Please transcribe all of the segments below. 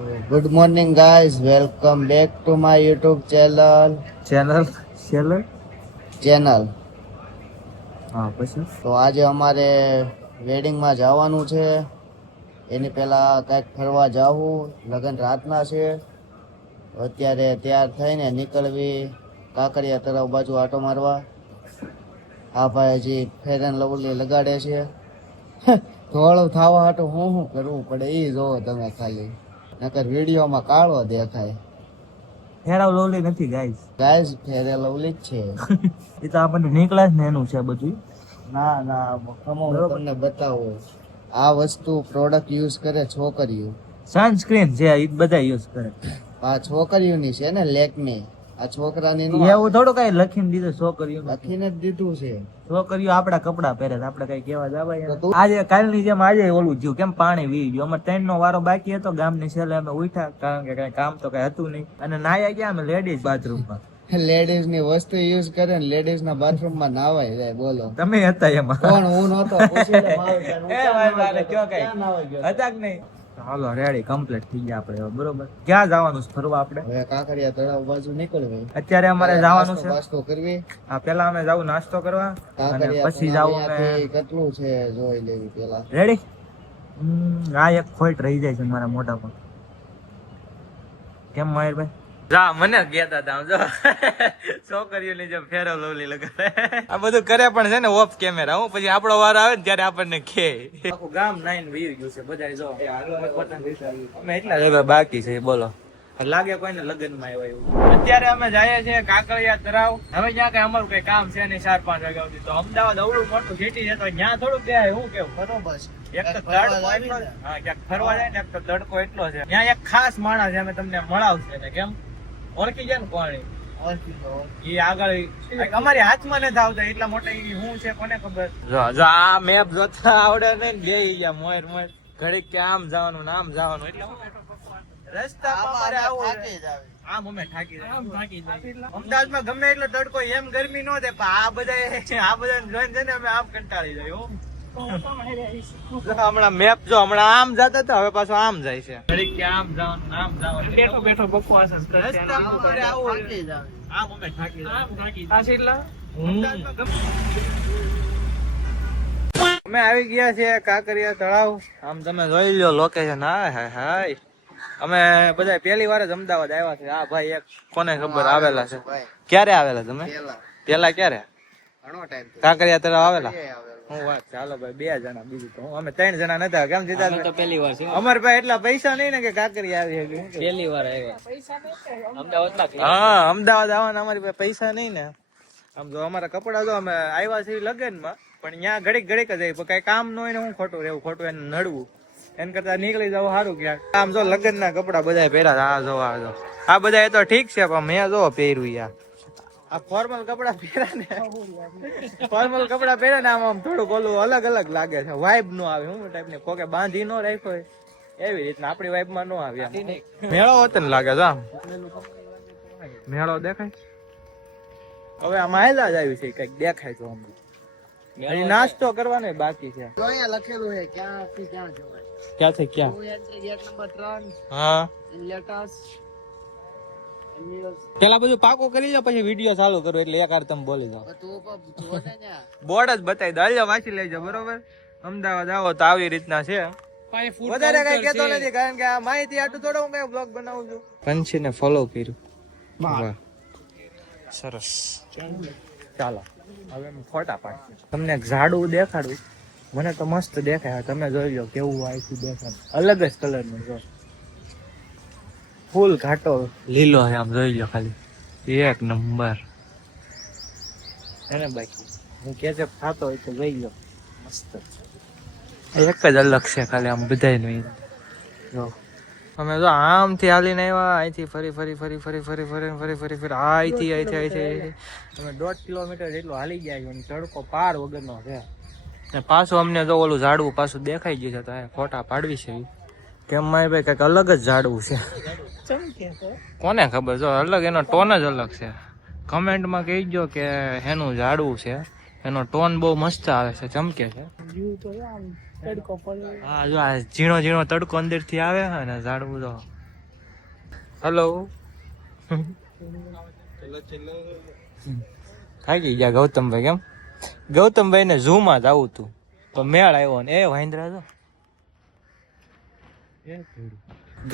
Good morning guys, welcome back to my YouTube channel. હા પછી તો આજે અમારે વેડિંગમાં જવાનું છે. એની પહેલા કંઈક ફરવા જવું. લગ્ન રાતના છે. અત્યારે તૈયાર થઈને નીકળવી કાંકરિયા તળાવ બાજુ આટો મારવા. આ ભાઈ હજી ફેર એન્ડ લવલી લગાડે છે. ધોળું થવા હાટું હું કરવું પડે એ જોવો તમે ખાલી, નકર વિડીયોમાં કાળો દેખાય. હેરાવ લોલી નથી guys. Guys fair and lovely જ છે. એ તો આપણને નીકળે જ ને એનું છે બધું. ના હું તમને બતાવું. આ વસ્તુ પ્રોડક્ટ યુઝ કરે છોકરીઓ. સનસ્ક્રીન છે એ બધા યુઝ કરે. આ છોકરીઓની છે ને, લેકમી. આ છોકરાની નો. એવું થોડું કઈ લખીને દીધું છોકરીઓ. લખીને જ દીધું છે. છોકરીઓ આપડા કપડા પહેરે છે, આપડે કઈ કેવા જવાય. આજે કાલની જેમ આજે ઓલું જ્યું કેમ પાણી વી ગયું. અમારે 3 નો વારો બાકી હતો. ગામની છેલ્લે અમે ઉઠ્યા કારણ કે કઈ કામ તો કઈ હતું નહીં, અને નાયા ગયા અમે લેડીઝ બાથરૂમમાં. લેડીઝ ની વસ્તુ યુઝ કરે ને લેડીઝ ના બાથરૂમ માં નાવાય જાય. બોલો તમે હતા એમાં? કોણ? હું નહોતો. પૂછી લે મારું. એ ભાઈ મારે કયો કઈ હતા કે નહીં? હાલો રેડી કમ્પ્લીટ થઈ ગયા આપણે હવે. બરોબર, ક્યાં જવાનું છે ફરવા આપણે? હવે કાંકરિયા તળાવ બાજુ નીકળવી. અત્યારે અમારે જવાનું છે નાસ્તો કરવી. હા, પેલા અમે જાવું નાસ્તો કરવા અને કાંકરિયા પછી જાવું અમે કેટલું છે જોઈ લેવી પેલા. રેડી. આ એક ખોટ રહી જાય છે મારા મોઢામાં. કેમ મહેરભાઈ? જા મને કહેતા હતા જો છોકરીઓની જેમ ફેરવ લવલી લગાડે. આ બધું કરે પણ છે ને ઓફ કેમેરા. હું પછી આપણો વાર આવે ને ત્યારે આપણને કે આખું ગામ નાઈન વી ગયું છે બધા. જો અમે એટલા જગ્યા બાકી છે. બોલો, લાગે કોઈને લગ્ન માં આવ્યા એવું. અત્યારે અમે જઈએ છીએ કાંકરિયા તળાવ. હવે ત્યાં કઈ અમારું કઈ કામ છે નહીં 4-5 વાગ્યા સુધી. તો અમદાવાદ અવડું મોટું સિટી છે તો ત્યાં થોડુંક બે હું કેવું બરોબર છે. એક તો તડકો એટલો છે. હા, ક્યાંક ફરવા જાય ને એક તો તડકો એટલો છે. ત્યાં એક ખાસ માણસ અમે તમને મળાવશે ને. કેમ ઓળખી જાય ને કોણ? ઈ આગળ અમારી હાથમાં નથી આવતા એટલા મોટા. ઈ હું છે કોને ખબર. જો આ મેપ જોતા આવડે ને બેહી ગયા મોર ઘડીક કે આમ જવાનું ને આમ જવાનું. એટલે રસ્તામાં અમારે આવું આમ અમે થાકી જાય. અમદાવાદમાં ગમે એટલો તડકો એમ ગરમી નો થાય, પણ આ બધા જોઈને છે ને અમે આમ કંટાળી જાય. હમણાં મેપ જો હમણાં આમ જતા હતા, હવે પાછો આમ જાય છે. ઘડીક કે આમ જવાનું આમ જવાનું. બેઠો બકવાસ રસ્તામાં અમારે આવું આમ અમે થાકી જાય. અમે આવી ગયા છે કાંકરિયા તળાવ. આમ તમે જોઈ લો લોકેશન. હાય અમે બધા પહેલી વાર જ અમદાવાદ આવ્યા છે. આ ભાઈ એક કોને ખબર આવેલા છે. ક્યારે આવેલા તમે? પેલા ક્યારે કાંકરિયા તળાવ આવેલા? હું વાત. ચાલો ભાઈ 2 જણા, બીજું તો અમે 3 જણા નતા. કેમ સીધા તો પહેલી વાર છે અમારે પાસે એટલા પૈસા નહીં ને કે કાંકરિયા આવી શકે. પહેલી વાર આવ્યા અમદાવાદ. હા, અમદાવાદ આવવાના અમારી પાસે પૈસા નહીં ને. આમ જો અમારા કપડા જો અમે આવ્યા છે લગ્નમાં, પણ ત્યાં ઘડીક જ આવી. કઈ કામ ન હોય ને હું ખોટું રહેવું, ખોટું એને નડવું. એને કરતા નીકળી જવું સારું. ક્યાંક આમ જો લગ્ન ના કપડા બધા પહેર્યા. આ બધા એ તો ઠીક છે, પણ મેં જો પહેર્યું યાર. આ ફોર્મલ કપડા પહેર્યા ને, ફોર્મલ કપડા પહેર્યા ને આમ થોડુંક ઓલું અલગ લાગે છે. વાઇબ નો આવે. હું ટાઈપ ની કોકે બાંધી નો રાખ્યો હોય એવી રીતના આપણી વાઇબ માં નો આવે. મેળો હોત ને લાગે છે. આમ મેળો દેખાય. હવે આમાં હેલા જ આવ્યું છે કઈક દેખાય તો અમને. હજી નાસ્તો કરવાનો બાકી છે. જો અહીંયા લખેલું છે ક્યાંથી ક્યાં જવાય. ક્યાંથી ક્યાં? Gate number 3. હા, લેટસ પેલા બધું પાકું કરી લો પછી વિડીયો ચાલુ કરો. એટલે એક વાર તમે બોલી જાઓ. બોર્ડ જ બતાવી દો. હાલો વાંચી લેજો. બરોબર, અમદાવાદ આવો તો આવી રીતના છે. વધારે કઈ કેતો નથી કારણ કે આ માહિતી આટલું થોડો હું કઈ બ્લોગ બનાવું છું. પંછીને ફોલો કર્યું. વાહ, સરસ. ચાલો હવે હું ફોટા પાડું. તમને એક ઝાડું દેખાડું. મને તો મસ્ત દેખાય. તમે જોઈ લો કેવું આખું દેખાય. અલગ જ કલર નું જો. ફૂલ ઘાટો લીલો છે. આમ જોઈ લો ખાલી એક નંબર. એને બાકી હું કેચઅપ ખાતો હોય તો જોઈ લો. મસ્ત એક જ અલગ છે ખાલી આમ બધાયનું. જો અમે જો આમથી હાલીને આવ્યા. અહીંથી ફરી અહીંથી અમે 1.5 કિલોમીટર જેટલું હાલી ગયા છે. તડકો પાર વગરનો છે. પાછું અમને જો ઓલું ઝાડવું પાછું દેખાઈ ગયું છે તો ફોટા પાડવી છે. કેમ મારી ભાઈ કઈક અલગ જ ઝાડવું છે. કોને ખબર. જો અલગ, એનો ટોન જ અલગ છે. કમેન્ટમાં કહીજો કે એનું ઝાડવું છે. એનો ટોન બહુ મસ્ત આવે છે, ચમકે છે. હા જો આ ઝીણો તડકો અંદર થી આવે અને ઝાડવું તો હેલો થાકી ગયા ગૌતમભાઈ. કેમ ગૌતમભાઈ ને ઝૂ માં જવું તું તો મેળ આવ્યો ને એ વાંદરા તો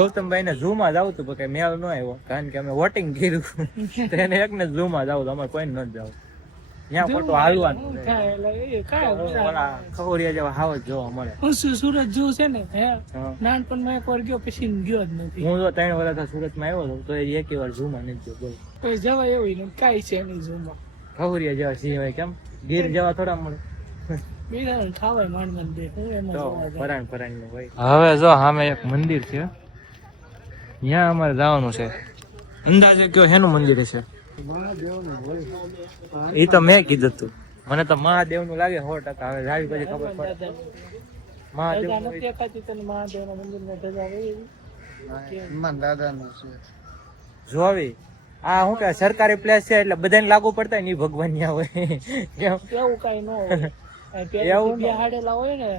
ગૌતમભાઈ ને ઝૂ માં જવું તું પણ કઈ મેળ ન આવ્યો કારણ કે અમે વોટિંગ કર્યું તો એને એક ને ઝૂ માં જવું અમારે કોઈ ન જવું ત્યાં ખોટું હાલવાનું ખબરિયા જેવા હાવ જ જોવા મળે. સુરત જુ છે ને નાનપણમાં એક વાર ગયો પછી ગયો જ નથી. હું તો 3 વર્ષ સુરતમાં આવ્યો હતો તો એક વાર ઝૂ માં નથી ગયો બોલ. કોઈ જવા એવું ને કાંઈ છે નહીં ઝૂમાં. ખબરિયા જેવા સિંહ હોય કેમ ગીર જેવા થોડા મળે બીજા ખાવાય માંડ દે તો પરાણ પરાણ નું હોય. હવે જો સામે એક મંદિર છે ત્યાં અમારે જવાનું છે. અંદાજે કયો હેનું મંદિર છે? એ તો મેં કીધું તું મને તો મહાદેવ નું લાગે 100%. હવે જાવી પછી ખબર પડે મહાદેવ મહાદેવના મંદિરમાં ધજા હોય હનુમાન દાદાનું છે. જોવી આ શું કે સરકારી પ્લેસ છે એટલે બધાને લાગુ પડતા નહીં ભગવાન ત્યાં હોય કેમ એવું કઈ ન હોય. એવું બિહાડેલા હોય ને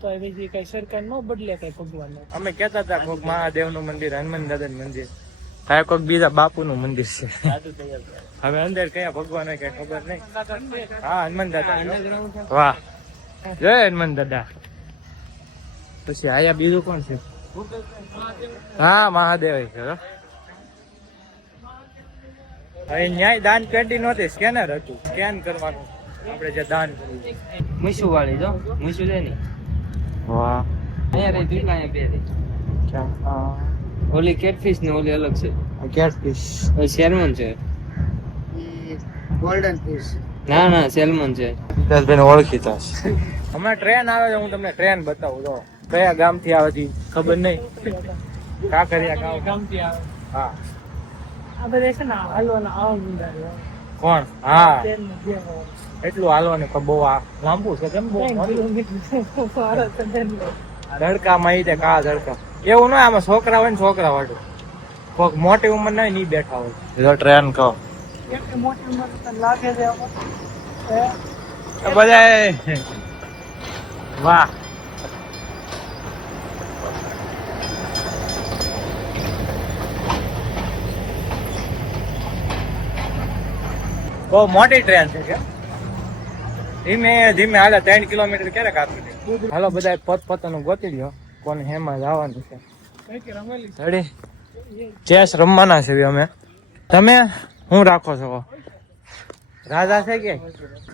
તો બીજી કઈ સરકાર ન બદલે કઈ ભગવાન. અમે કેતા હતા કોઈક મહાદેવ નું મંદિર હનુમાન દાદા નું મંદિર કાંઈ કોઈક બીજા બાપુ નું મંદિર છે. હવે અંદર કયા ભગવાન હોય કઈ ખબર નહીં. હા હનુમાન દાદા વાહ જય હનુમાન દાદા. પછી આયા બીજું કોણ છે? હા મહાદેવ છે. હવે ન્યાય દાન પેટી નહોતી સ્કેનર હતું સ્કેન કરવાનું આપણે જે દાન કર્યું. મૂછું વાળી જો મૂછું છે ને વાહ અહીંયા રહી દુનિયા અહીંયા બે રહી. ઓલી કેટફિશ ને ઓલી અલગ છે. ઓલી સેલ્મન છે. Golden fish. ના સેલ્મન છે. ઓળખીતા છે. હમણાં ટ્રેન આવે છે હું તમને ટ્રેન બતાવું તો કયા ગામ થી આવે છે ખબર નહીં. કાંકરિયા ગામથી આવે હા આ બધા છે ને હાલવાના આવા મુંડા કોણ? હા એટલું હાલવાનું પણ બહુ આ લાંબુ છે કેમ બહુ ધડકા માં તે કા ધડકા એવું ના આમાં છોકરા હોય ને છોકરા વાળું કોઈક મોટી ઉંમર ના નહીં બેઠા હોય ટ્રેન કહો મોટી ઉંમર તને લાગે છે બધા વાહ બહુ મોટી ટ્રેન છે કે ધીમે ધીમે હાલે 3 કિલોમીટર ક્યારેક આપી દે. હાલો બધા પોતપોતાનું ગોતી લ્યો કોને હેમાં જવાનું છે. રેડી ચેસ રમવાના છે અમે. તમે શું રાખો છો? રાજા છે કે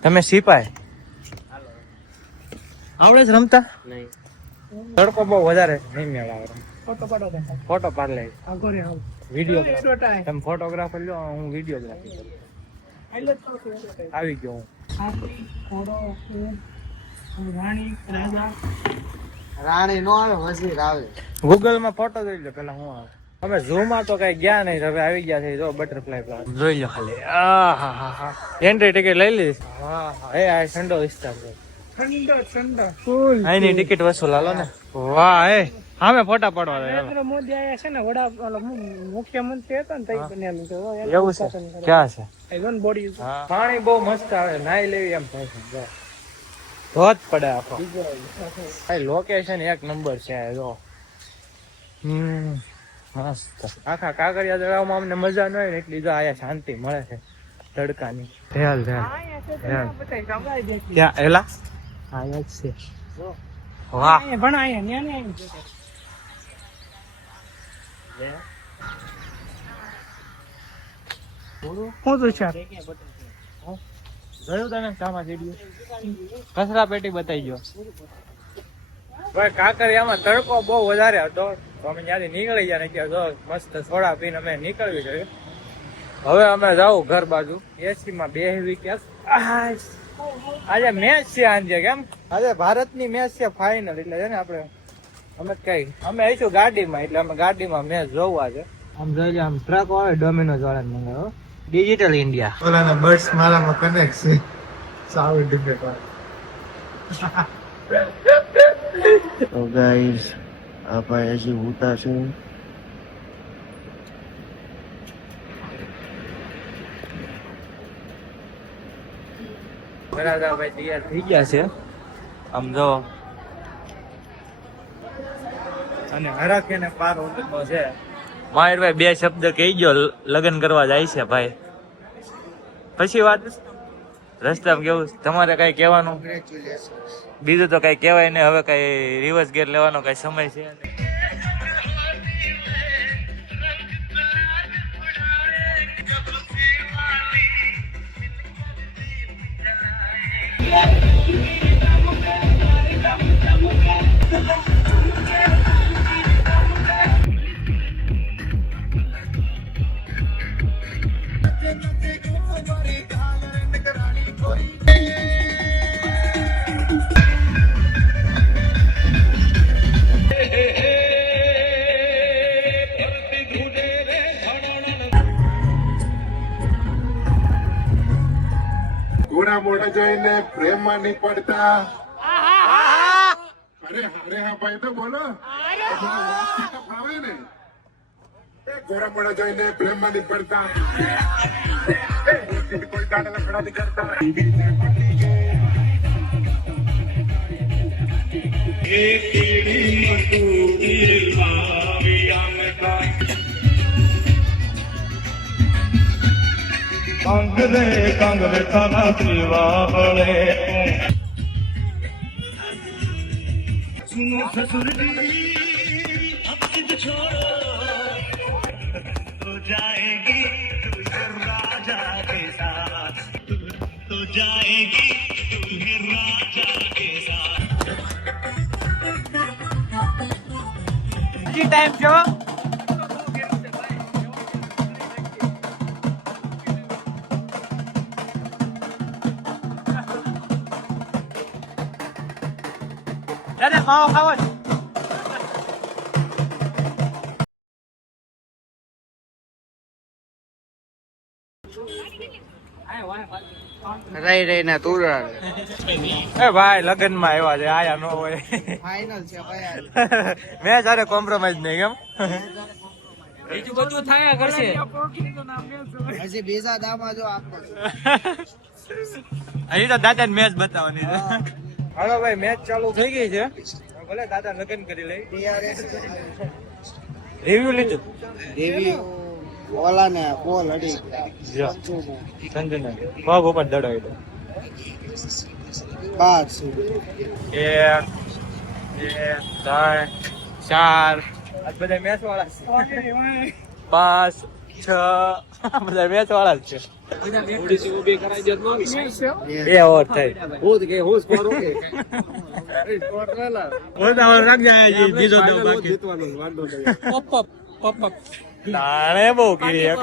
તમે સિપાઈ? આવડે છે રમતા? નહીં તડકો બહુ વધારે નહીં મેળ આવે. ફોટો પાડો દે ફોટો પાડ લે આગો રે આવ વિડીયોગ્રાફર. તમે ફોટોગ્રાફર લ્યો હું વિડીયોગ્રાફી કરું. આવી ગયો હું. હાથી ઘોડો રાણી રાજા રાણી નો આવે વઝીર આવે. ગૂગલ માં ફોટો જોઈ લો પેલા હું આવે. અમે ઝૂ માં તો કઈ ગયા નહીં હવે આવી ગયા છે. જો બટરફ્લાય પ્લાન્ટ જોઈ લો ખાલી. આહાહા એન્ટ્રી ટિકિટ લઈ લીધી. હા હા એ આ ઠંડો વિસ્તાર છે. ઠંડો ફૂલ અહીંની ટિકિટ વસૂલ હાલો ને. વાહ એ સામે ફોટા પાડવા દે. નરેન્દ્ર મોદી આયા છે ને મુખ્યમંત્રી હતા ને તઈ બનેલું છે એવું છે ક્યાં છે? આઈવન બોડી પાણી બહુ મસ્ત આવે નાઈ લેવી એમ થાય છે. જો ધોધ પડે આખો. લોકેશન એક નંબર છે જો. મસ્ત આખા કાંકરિયા તળાવમાં અમને મજા ન હોય એટલી જો આયા શાંતિ મળે છે તડકાની. ત્યાં એલા આયા જ છે. વાહ પણ આયા ન્યા ને હું તો છે જોયું તને કામાં સીડીઓ કચરા પેટી બતાવી ગયો. ભાઈ કાંકરિયામાં તડકો બહુ વધારે હતો તો અમે ત્યાંથી નીકળી ગયા ને કે જો મસ્ત સોડા પીને અમે નીકળવી જોઈએ. હવે અમે જાઉં ઘર બાજુ એસી માં બેહવી કે આજે મેચ છે સાંજે. કેમ આજે ભારતની મેચ છે ફાઇનલ એટલે છે ને આપણે અમે કઈ અમે આવીશું ગાડીમાં એટલે અમે ગાડીમાં મેચ જોવા છે. આમ જોઈ આમ ટ્રક આવે ડોમિનોઝ વાળા મંગાવો ડિજિટલ ઇન્ડિયા. ઓલાના બર્ડ્સ મારામાં કનેક્ટ છે. સાવ ડિફેક્ટ. તો ગાઈસ આ ભાઈ હજી ઉતા છે. બરાબર ભાઈ તૈયાર થઈ ગયા છે આમ જો. અને હરાખે ને પાર ઉતરનો છે મયુરભાઈ બે શબ્દ કહી ગયો, લગ્ન કરવા જાય છે ભાઈ. પછી વાત રસ્તામાં કેવું તમારે કઈ કહેવાનું? બીજું તો કઈ કહેવાય નહીં, હવે કઈ રિવર્સ ગેર લેવાનો કઈ સમય છે? ઘોડા મોડા જોઈને પ્રેમમાં નહીં પડતા. અરે હા ભાઈ તો બોલો. ફાવે ને ઘોડા મોડા જોઈને પ્રેમમાં નહીં પડતા. કોઈ દાડા લફડા નહીં કરતા. કાંગરે તારા સેવા બળે સુનો સસુરજી અબ जिद छोड़ो तो जाएगी तू राजा के साथ तो जाएगी तू राजा के साथ ટાઈમ છો દાદા માવો ખાવો છે? રહી રહીને તુરા એ ભાઈ લગ્ન માં આવ્યા છે, આયા ન હોય. ફાઇનલ છે ભાઈ. મેં સારે કોમ્પ્રોમાઇઝ નહીં કેમ? બીજું બધું થાય કરશે. હજી બીજા દામાં જો આપો હજી તો દાદા ને મેચ બતાવવાની છે. હાલો ભાઈ મેચ ચાલુ થઈ ગઈ છે, ભલે દાદા લગ્ન કરી લઈ. રિવ્યુ લીધું દેવી ઓલા ને બોલ અડી સંજયને પગ ઉપર દડાવી દો. 5 એક બે ત્રણ ચાર આ બધા મેચ વાળા છે. 5 6 બધા મેચ વાળા જ છે. બે ઓવર થઈ બીજો દો બાકી તાણે બહુ કીધી એક.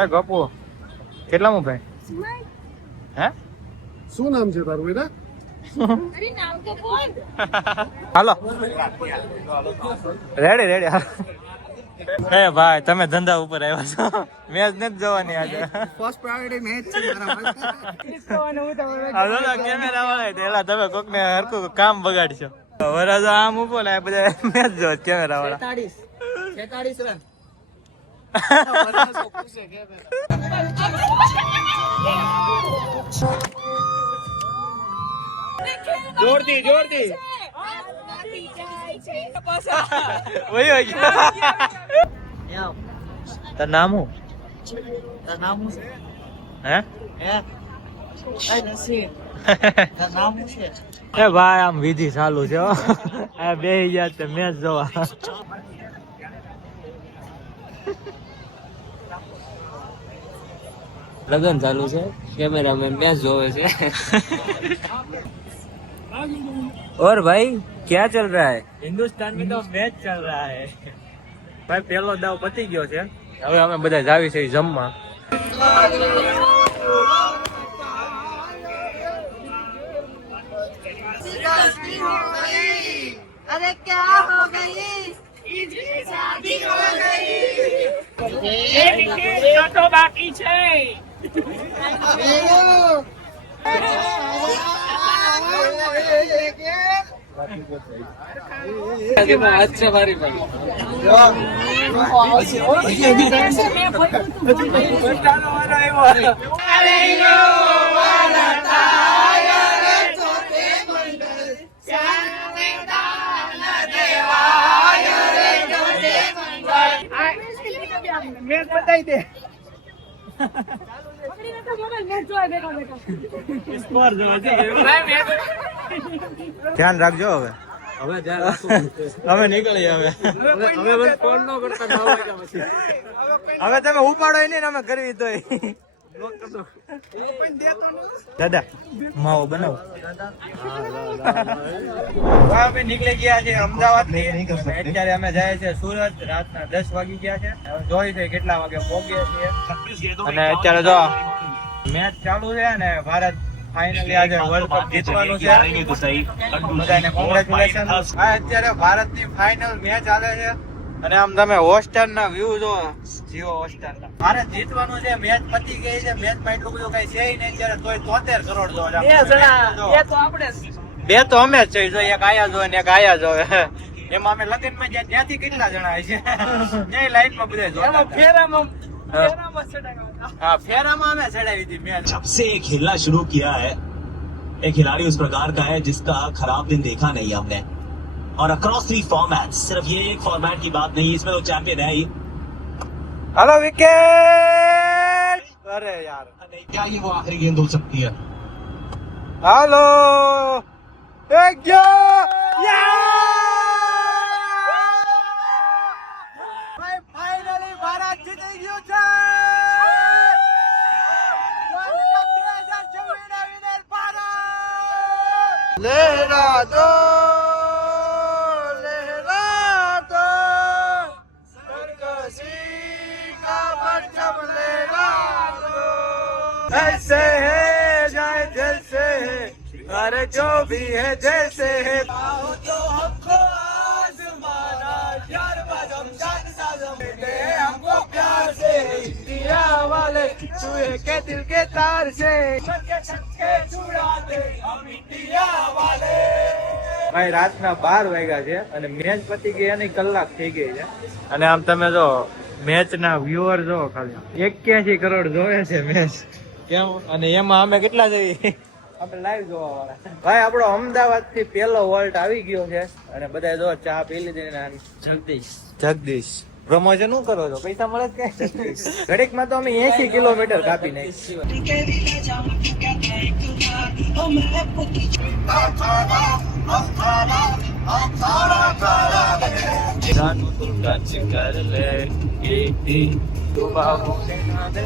એ ગપુ કેટલામું ભાઈ? હે શું નામ છે તારું બેટા? હાલો રેડી રેડી. એ ભાઈ તમે ધંધા ઉપર આવ્યા છો, મેચ નથી જોવાની આજે. ફર્સ્ટ પ્રાયોરિટી મેચ છે મારા હાલો કેમેરા વાળા એલા તમે કોક ને હરકું કામ બગાડશો. વરાજો આમ ઉભો ને બધા મેચ જો કેમેરા વાળા. 46 રન. જોરથી જોરથી તાર નામ હું? હે એ ભાઈ આમ વિધિ ચાલુ છે હો. આ બે ગયા મેચ જોવા. લગન ચાલુ છે, કેમેરામેન મેચ જોવે છે. और भाई क्या चल रहा है? हिंदुस्तान में तो मैच चल रहा है भाई. પેલો દાવ પતી ગયો છે, હવે અમે બધા જાવી છે જમવા. अरे क्या हो गई? शादी हो गई। તો બાકી છે. अच्छा भारी भाई મેચ બતાવી દે. ધ્યાન રાખજો હવે. હવે નીકળીએ હવે. હવે તમે ઉપાડો નહીં ને અમે કરવી તોય. દાદા માવો બનાવો. અમે નીકળી ગયા છે અમદાવાદ થી. અત્યારે અમે જાય છે સુરત. રાતના 10 વાગી ગયા છે. હવે જોઈ છે કેટલા વાગે પહોંચીએ છીએ. અને અત્યારે જો મેચ ચાલુ છે ને ભારત ફાઇનલી આજે વર્લ્ડ કપ જીતવાનું છે. બધાને કોંગ્રેચ્યુલેશન. અત્યારે ભારતની ફાઇનલ મેચ ચાલે છે અને આમ તમે હોસ્ટેલ ના વ્યૂ જો જીઓ હોસ્ટેલ ના. ભારત જીતવાનું છે. મેચ પતી ગઈ છે. મેચ માં એટલું બધું કઈ છે નહીં અત્યારે. તોય 73 કરોડ જો. બે તો અમે જ છે. જો એક આયા જો ને એક આયા જો. એમાં અમે લગન માં ત્યાંથી કેટલા જણા છે. ત્યાં લાઈન માં બધા જોતા. हाँ फेरा में हमें चढ़ाई थी मैच. जब से ये खेलना शुरू किया है एक खिलाड़ी उस प्रकार का है जिसका खराब दिन देखा नहीं हमने और अक्रॉस 3 फॉर्मेट. सिर्फ ये एक फॉर्मेट की बात नहीं, इसमें तो चैंपियन है ही. Hello wicket. अरे यार क्या ये वो आखिरी गेंद हो सकती है? हेलो एक फाइनली भारत जीती गયું છે. लहरा दो सरकसी का परचम लहरा दो. ऐसे है जाए जैसे है अरे जो भी है जैसे है. तो हमको आज़माना यार बाजम जान साजम दे हमको प्यार से इंडिया वाले छुए के दिल के तार से छक्के छुड़ा दे हम इंडिया वाले. ભાઈ રાતના 12 વાગ્યા છે અને મેચ પતી ગઈ અને કલાક થઈ ગઈ છે. અને આમ તમે જો મેચ ના વ્યુઅર જો ખાલી 81 કરોડ જોવે છે મેચ. કેમ? અને એમાં અમે કેટલા જઈએ આપણે લાઈવ જોવા વાળા. ભાઈ આપણો અમદાવાદ થી પહેલો વોલ્ટ આવી ગયો છે અને બધા જો ચા પી લીધી ને. જગદીશ પ્રમોશન શું કરો છો? પૈસા મળે કે? ઘડીક માં તો અમે 80 કિલોમીટર કાપી નાખી. જાનું તું ટચ કર લે તું બાહુ ના દે.